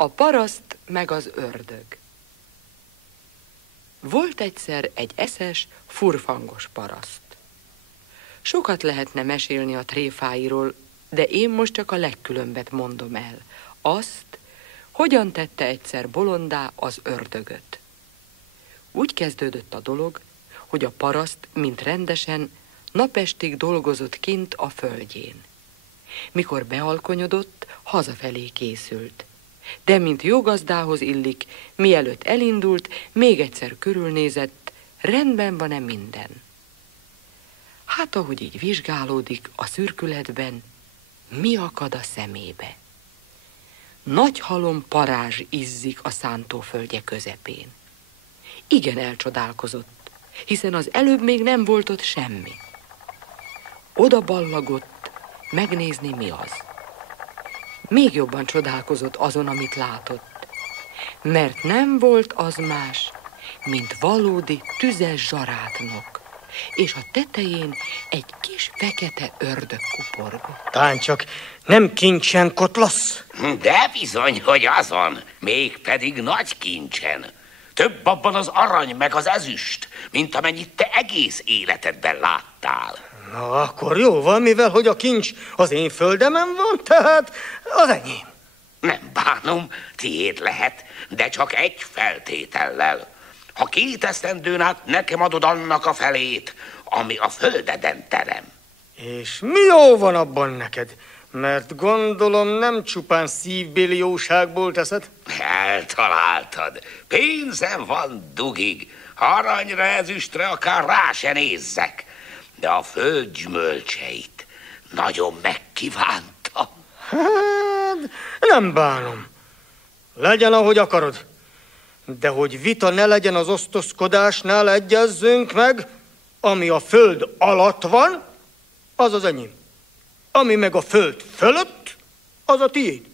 A paraszt meg az ördög. Volt egyszer egy eszes, furfangos paraszt. Sokat lehetne mesélni a tréfáiról, de én most csak a legkülönbet mondom el. Azt, hogyan tette egyszer bolondá az ördögöt. Úgy kezdődött a dolog, hogy a paraszt, mint rendesen, napestig dolgozott kint a földjén. Mikor bealkonyodott, hazafelé készült. De mint jó gazdához illik, mielőtt elindult, még egyszer körülnézett, rendben van-e minden. Hát, ahogy így vizsgálódik a szürkületben, mi akad a szemébe? Nagy halom parázs izzik a szántóföldje közepén. Igen elcsodálkozott, hiszen az előbb még nem volt ott semmi. Oda ballagott, megnézni mi az. Még jobban csodálkozott azon, amit látott, mert nem volt az más, mint valódi tüzes zsarátnok, és a tetején egy kis fekete ördög kuporgott. Tán csak nem kincsen kotlasz? De bizony, hogy azon, mégpedig nagy kincsen. Több abban az arany meg az ezüst, mint amennyit te egész életedben láttál. Na, akkor jó van, mivel hogy a kincs az én földemen van, tehát az enyém. Nem bánom, tiéd lehet, de csak egy feltétellel. Ha 2 esztendőn át nekem adod annak a felét, ami a földeden terem. És mi jó van abban neked? Mert gondolom nem csupán szívbéli jóságból teszed? Eltaláltad. Pénzem van dugig. Aranyra, ezüstre akár rá se nézzek. De a föld gyümölcseit nagyon megkívántam. Hát, nem bánom. Legyen, ahogy akarod. De hogy vita ne legyen az osztozkodásnál, egyezzünk meg, ami a föld alatt van, az az enyém. Ami meg a föld fölött, az a tiéd.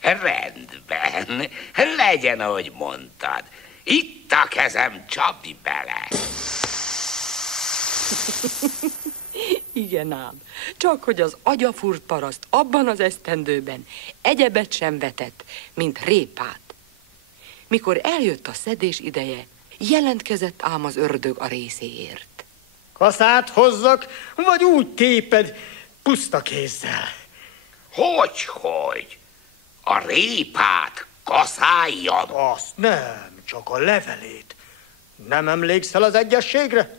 Rendben, legyen, ahogy mondtad. Itt a kezem, csapj bele. Igen ám, csak hogy az agyafúrt paraszt abban az esztendőben egyebet sem vetett, mint répát. Mikor eljött a szedés ideje, jelentkezett ám az ördög a részéért. Kaszát hozzak, vagy úgy téped puszta kézzel? Hogy? A répát kaszáljad? Azt nem, csak a levelét. Nem emlékszel az egyességre?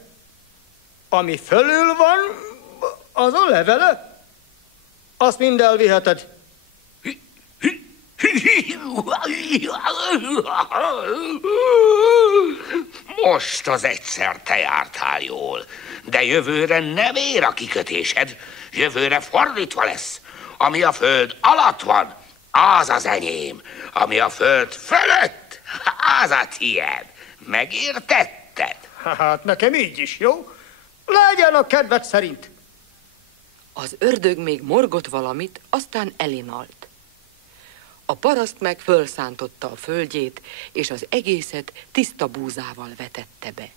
Ami fölül van, az a levele. Azt mind elviheted. Most az egyszer te jártál jól, de jövőre nem ér a kikötésed. Jövőre fordítva lesz. Ami a föld alatt van, az az enyém. Ami a föld fölött, az a tied. Megértetted? Hát nekem így is, jó? Legyen a kedved szerint. Az ördög még morgott valamit, aztán elinalt. A paraszt meg fölszántotta a földjét, és az egészet tiszta búzával vetette be.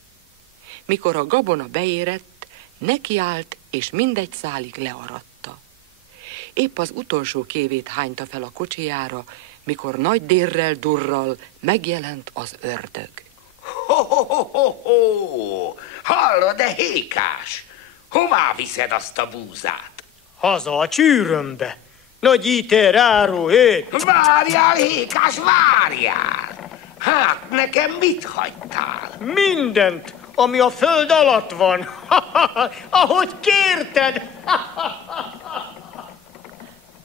Mikor a gabona beérett, nekiállt, és mindegy szálig learatta. Épp az utolsó kévét hányta fel a kocsijára, mikor nagy dérrel durral megjelent az ördög. Ho! Hallod, de Hékás? Hová viszed azt a búzát? Haza a csűrömbe. Nagyítél ráró, hét! Várjál, Hékás, várjál! Hát, nekem mit hagytál? Mindent, ami a föld alatt van. Ahogy kérted.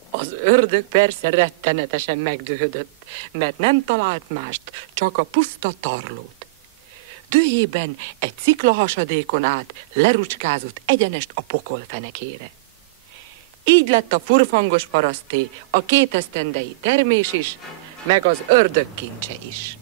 Az ördög persze rettenetesen megdühödött, mert nem talált mást, csak a puszta tarlót. Dühében egy sziklahasadékon át lerucskázott egyenest a pokol fenekére. Így lett a furfangos paraszté a 2 esztendei termés is, meg az ördög kincse is.